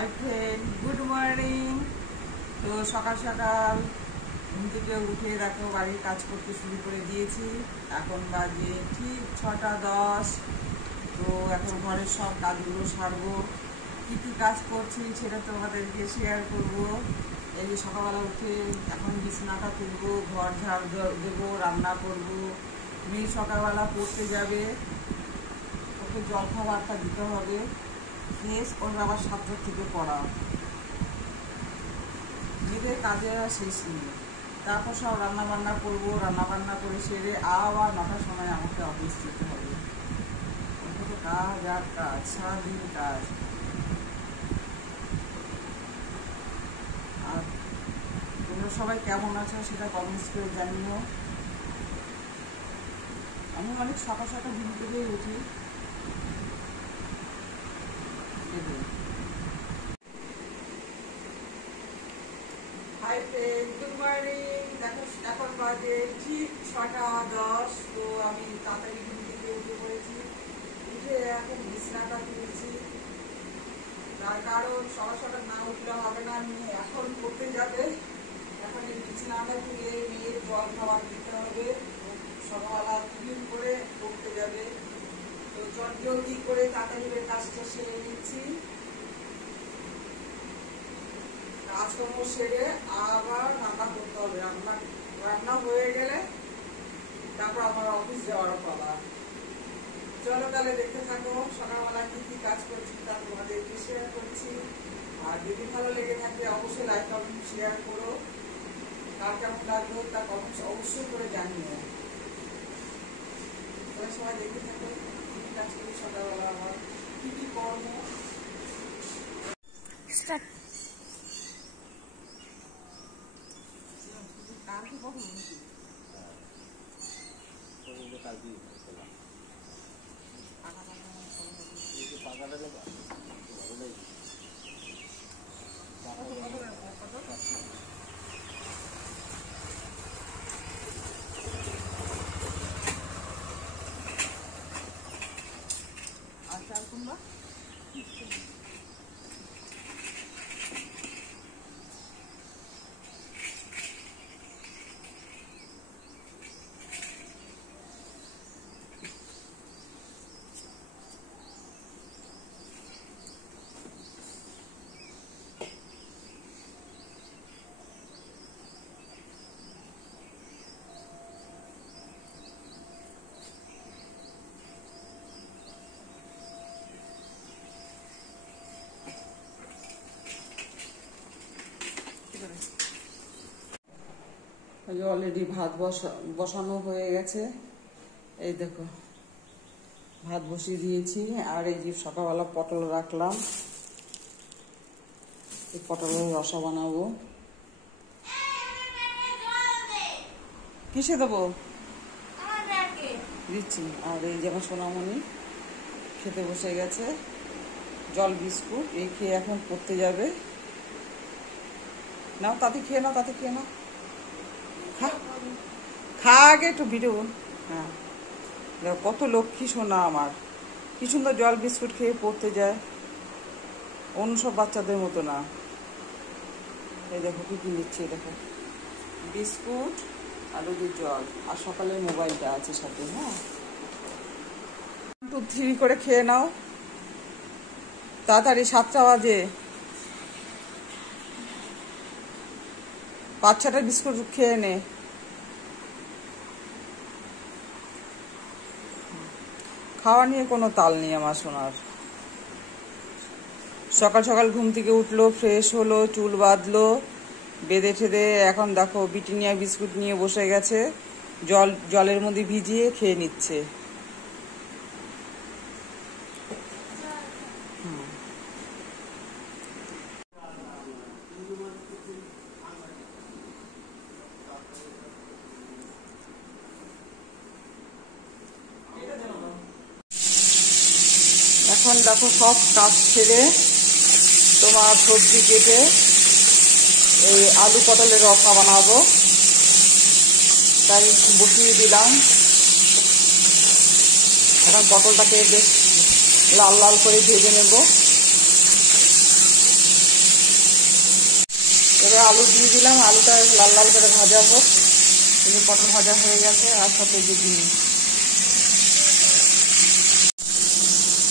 Hi friend, good morning. তো সকাল সকাল ঘুম থেকে উঠে দেখো বাড়ির কাজ করতে শুরু করে দিয়েছি। এখন বাজে ঠিক 6টা 10। তো এখন ঘরের সব কাজগুলো সারবো। কী কী কাজ করছি সেটা তোমাদেরকে শেয়ার করব। এই যে সকালবেলা উঠে এখন বিছানাটা তুলবো, ঘর ঝাড় দেবো, রান্না করবো। মেয়ে সকালবেলা পড়তে যাবে, ওকে জলখাবারটা দিতে হবে। খেয়ে ওর আবার 7টার থেকে পড়া, মেয়েদের কাজে আর শেষ নেই। তারপর সব রান্নাবান্না করবো, রান্নাবান্না করে সেরে আবার 9টার সময় আমাকে অফিস যেতে হবে। তো কাজ আর কাজ, সারাদিন কাজ। আর তোমরা সবাই কেমন আছো সেটা কমেন্টস করে জানিও। আমি অনেক সকাল সকাল ঘুম থেকেই উঠি। Hi friend, good morning. দেখো এখন বাজে ঠিক 6টা 10। তো আমি তাড়াতাড়ি ঘুম থেকে উঠে পড়েছি। উঠে এখন বিছানাটা তুলছি, তার কারণ সকাল সকাল না উঠলে হবে না। মেয়ে এখন পড়তে যাবে, এখন এই বিছানাটা তুলে মেয়ের জল খাবার দিতে হবে। সকালবেলা টিফিন করে পড়তে যাবে। তো জলদি করে তাড়াতাড়ি কাজটা সেরে নিচ্ছি। কাজকর্ম সেরে আবার রান্না করতে হবে। রান্না হয়ে গেলে তারপর আমার অফিস যাওয়ার পালা। চলো তাহলে দেখতে থাকো সকালবেলা কি কি কাজ করছি তা তোমাদেরকে শেয়ার করছি। আর যদি ভালো লেগে থাকে অবশ্যই লাইক কমেন্ট শেয়ার করো। কার কেমন লাগলো তা কমেন্ট অবশ্যই করে জানিও। তাহলে সবাই দেখতে থাকো কি কি কাজ করি সকালবেলা, আমার কি কি কর্ম। আচার কুমড়া অলরেডি ভাত বসানো হয়ে গেছে। এই দেখো ভাত বসিয়ে দিয়েছি। আর এই যে সকালবেলা পটল রাখলাম, এই পটলের রসা বানাবো। কিসে দেবো দিচ্ছি। আর এই যেমন সোনামণি খেতে বসে গেছে, জল বিস্কুট এই খেয়ে এখন পড়তে যাবে। নাও তাতে খেয়ে নাও, তাতে খেয়ে নাও, খা আগে একটু ভিডিও। হ্যাঁ দেখো কত লক্ষ্মী সোনা আমার, কি সুন্দর জল বিস্কুট খেয়ে পড়তে যায়, অন্য সব বাচ্চাদের মতো না। এই দেখো কি কি নিচ্ছে, দেখো বিস্কুট আর ওই জল, আর সকালে মোবাইলটা আছে সাথে। হ্যাঁ 1 2 3 করে খেয়ে নাও তাড়াতাড়ি, 7টা বাজে। 5-6টা বিস্কুট খেয়ে নে। খাওয়া নিয়ে কোনো তাল নেই আমার সোনার। সকাল সকাল ঘুম থেকে উঠলো, ফ্রেশ হলো, চুল বাঁধলো, বেঁধে ঠেদে এখন দেখো ব্রিটানিয়া বিস্কুট নিয়ে বসে গেছে, জলের মধ্যে ভিজিয়ে খেয়ে নিচ্ছে। এখন দেখো সব কাজ ছেড়ে তোমার সবজি কেটে এই আলু পটলের রসা বানাবো, তাই বসিয়ে দিলাম। এখন পটলটাকে বেশ লাল লাল করে ভেজে নেব। এবার আলু দিয়ে দিলাম, আলুটা লাল লাল করে ভাজা হোক। এই যে পটল ভাজা হয়ে গেছে, আর সাথে যে ডিম।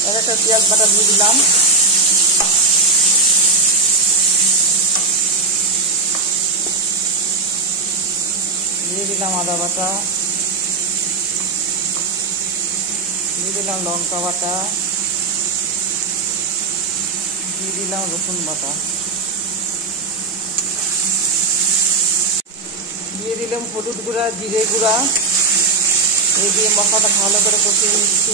এবার একটা পেঁয়াজ বাটা দিয়ে দিলাম, দিয়ে দিলাম আদা বাটা, দিয়ে দিলাম লঙ্কা বাটা, দিয়ে দিলাম রসুন বাটা, দিয়ে দিলাম হলুদ গুঁড়া, জিরে গুঁড়া। এই দিয়ে মশলাটা ভালো করে কষিয়ে নিচ্ছি।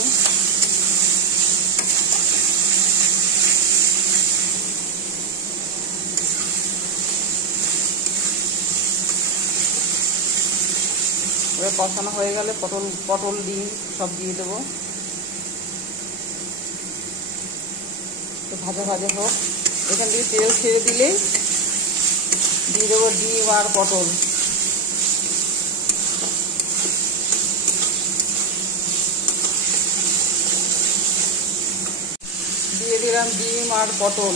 এবার কষানো হয়ে গেলে পটল ডিম সব দিয়ে দেবো, ভাজা ভাজা হোক। এখান থেকে তেল ছেড়ে দিলেই দিয়ে দেবো ডিম আর পটল। দিয়ে দিলাম ডিম আর পটল।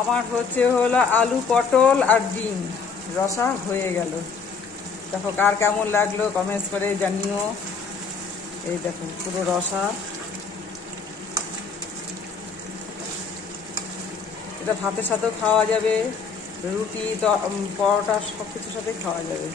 আমার হলো আলু পটল আর ডিম রসা হয়ে গেল। দেখো কার কেমন লাগলো কমেন্টস করে জানিও। এই দেখো পুরো রসা। এটা ভাতের সাথেও খাওয়া যাবে, রুটি, পরোটা সব কিছুর সাথে খাওয়া যাবে।